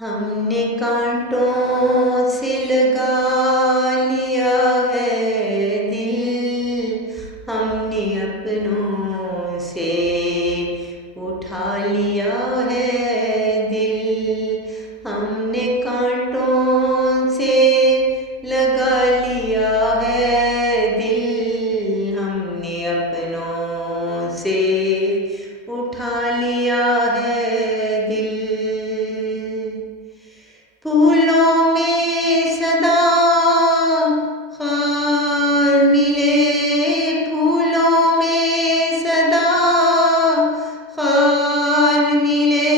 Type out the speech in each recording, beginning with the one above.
हमने कांटों से लगा लिया है दिल, हमने अपनों से उठा लिया है दिल। हमने कांटों से लगा लिया है दिल, हमने अपनों से उठा लिया है दिल। फूलों में सदा खार मिले, फूलों में सदा खार मिले,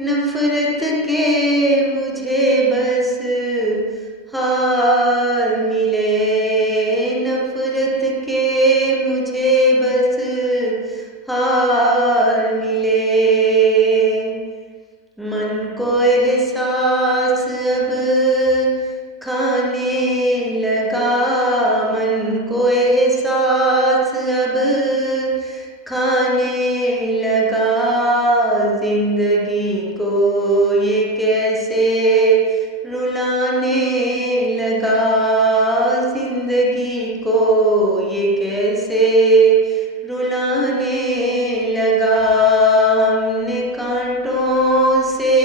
नफरत के मुझे बस हार मिले, नफरत के मुझे बस हार मिले। मन को एहसास अब खाने लगा, मन को एहसास अब खाने लगा। जिंदगी को ये कैसे रुलाने लगा, जिंदगी को ये कैसे रुलाने लगा। हमने कांटों से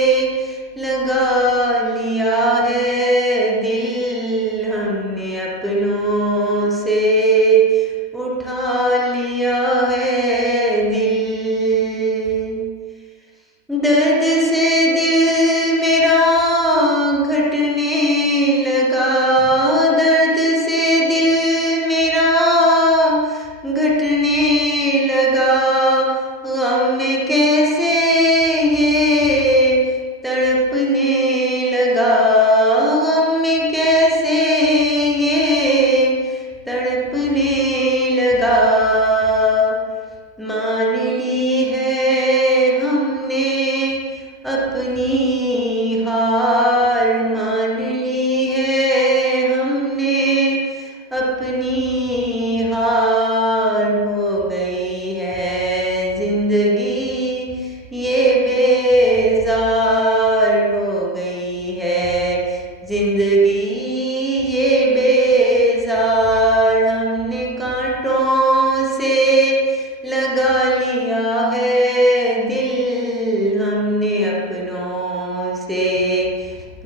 लगा लिया है दिल, हमने अपनों से उठा लिया है दिल। दर्द से दिल मेरा घटने लगा, दर्द से दिल मेरा घटने लगा। गम में कैसे ये तड़पने लगा, गम में कैसे ये तड़पने लगा। मान ली है हमने अपनी हार, मान ली है हमने अपनी हार। हो गई है जिंदगी ये बेजार, हो गई है जिंदगी ये बेजार। हमने कांटों से लगा लिया है दिल, हमने अपनों से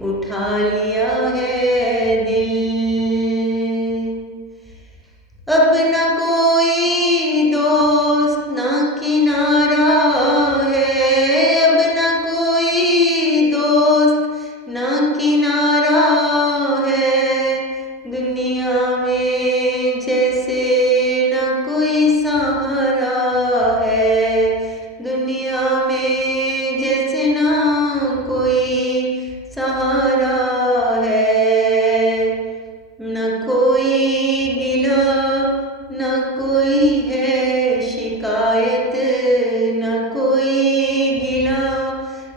उठा लिया है दिल। अब न कोई दोस्त ना किनारा है, अब न कोई दोस्त ना किनारा है। दुनिया में जैसे न कोई सहारा है, दुनिया में जैसे ना कोई सहारा है। न कोई गिला न कोई है शिकायत, न कोई गिला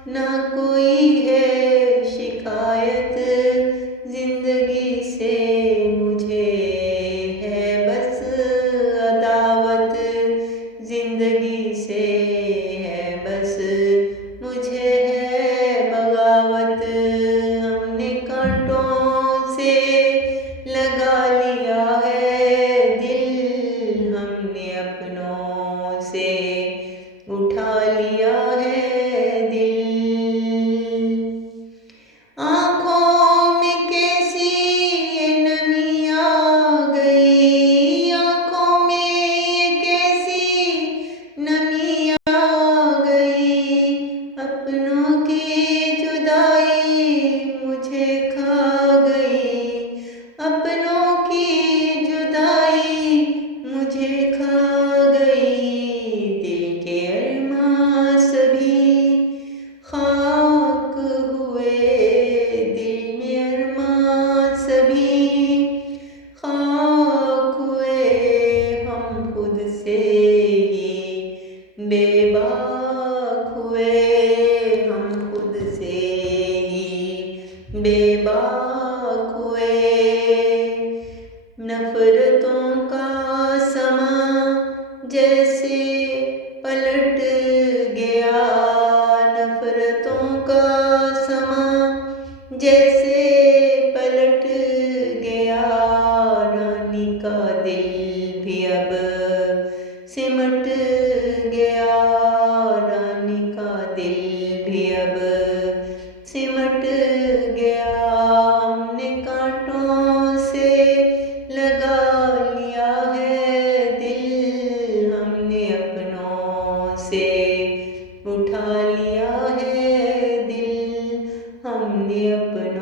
न कोई है शिकायत। जिंदगी से मुझे है बस अदावत, जिंदगी से है बस मुझे है बगावत। हमने कांटों से लगा लिया है दिल, हमने अपनों से उठा लिया है दिल। आँखों में कैसी ये नमी आ गई, आँखों में कैसी नमी आ गई। अपनों की जुदाई मुझे खा गई, अपनों की जुदाई मुझे खा गई। दिल के अरमां सभी खाक हुए, दिल में अरमां सभी खाक हुए। हम खुद से ही बेबाक हुए, हम खुद से ही बेबाक हुए। नफरतों का समा जैसे पलट गया, नफरतों का समा जैसे पलट गया रानी का दिल भी अब सिमट गया रानी का दिल भी अब सिमट गया। हमने कांटों से लगा लिया है दिल, हमने अपनों से उठा लिया है दिल, हमने अपनों